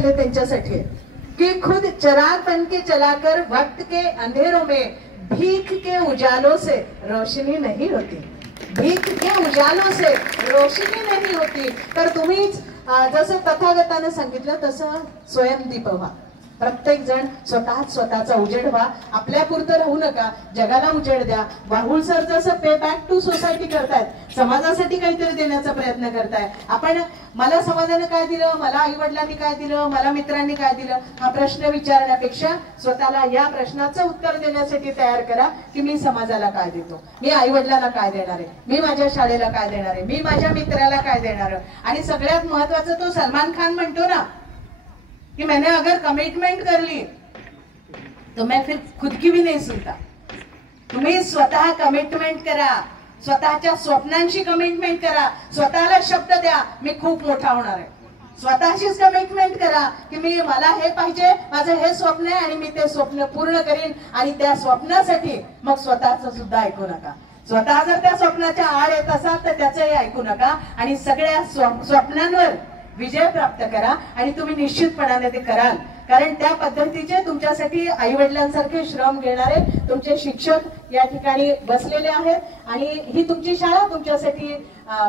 मैंने त्यांच्यासाठी कि खुद चिराग बन के चलाकर वक्त के अंधेरों में भीख के उजालों से रोशनी नहीं होती, भीख के उजालों से रोशनी नहीं होती। तर तुम्हीच जसं तथागताने सांगितलं तसं स्वयंदीप व्हा, प्रत्येक जण स्वतःचा उजेड व्हा, आपल्या पुरतं राहू नका, जगाला उजेड द्या। राहुल सर जसं पे बॅक टू सोसायटी करतायत, समाजासाठी काहीतरी देण्याचा प्रयत्न करताय। आपण मला समाजाने काय दिलं, मला आई वडिलांनी काय दिलं, मला मित्रांनी काय दिलं, हा प्रश्न विचारण्यापेक्षा स्वतःला या प्रश्नाचं उत्तर देण्यासाठी तयार करा की मी समाजाला काय देतो, मी आई वडिलांना काय देणार आहे, मी माझ्या शाळेला काय देणार आहे, मी माझ्या मित्राला काय देणार आहे। आणि सगळ्यात महत्त्वाचं तो सलमान खान म्हणतो ना कि मैंने अगर कमिटमेंट कर ली तो मैं फिर खुद की भी नहीं सुनता। तुम्ही स्वतः कमिटमेंट करा, स्वतःच्या स्वप्नांशी कमिटमेंट करा, स्वतःला शब्द द्या मी खूप मोठा होणार आहे। स्वतःशीच कमिटमेंट करा की मी मला हे पाहिजे, माझं हे स्वप्न आहे आणि मी ते स्वप्न पूर्ण करीन। आणि त्या स्वप्नासाठी मग स्वतःचं सुद्धा ऐकू नका, स्वतः जर त्या स्वप्नाच्या आड येत असाल तर त्याचंही ऐकू नका आणि सगळ्या स्वप्नांवर विजय प्राप्त करा आणि तुम्ही निश्चितपणाने ते कराल। कारण त्या पद्धतीचे तुमच्यासाठी आई वडिलांसारखे श्रम घेणारे तुमचे शिक्षक या ठिकाणी बसलेले आहेत आणि ही तुमची शाळा तुमच्यासाठी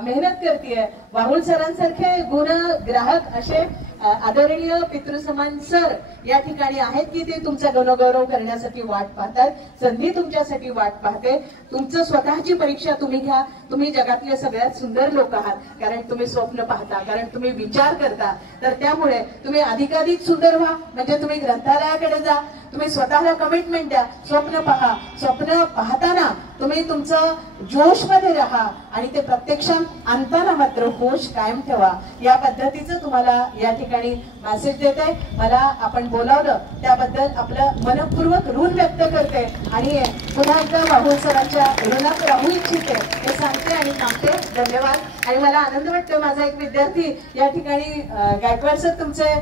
मेहनत करते। राहुल सरांसारखे गुणग्राहक असे आदरणीय पितृसमान सर या ठिकाणी आहेत की ते तुमचा गौरव करण्यासाठी वाट पाहतात, संधी तुमच्यासाठी वाट पाहते। तुमचं स्वतःची परीक्षा तुम्ही घ्या, तुम्ही जगातले सगळ्यात सुंदर लोक आहात, कारण तुम्ही स्वप्न पाहता, कारण तुम्ही विचार करता। तर त्यामुळे तुम्ही अधिकाधिक सुंदर व्हा, म्हणजे तुम्ही ग्रंथालयाकडे जा, तुम्ही स्वतःला कमिटमेंट द्या, स्वप्न पहा, स्वप्न पाहताना तुम्ही तुमचं जोश मध्ये राहा आणि ते प्रत्यक्षात आणताना मात्र होश कायम ठेवा। या पद्धतीचं तुम्हाला या ठिकाणी मेसेज देत आहे। मला आपण बोलावलं त्याबद्दल आपलं मनपूर्वक ऋण व्यक्त करते आणि पुन्हा एकदा राहुल सरांच्या ऋणात राहू इच्छिते हे सांगते आणि थांबते। धन्यवाद। आणि मला आनंद वाटतो, माझा एक विद्यार्थी या ठिकाणी गायकवाड सर तुमचे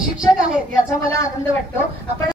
शिक्षक आहेत याचा मला आनंद वाटतो। आपण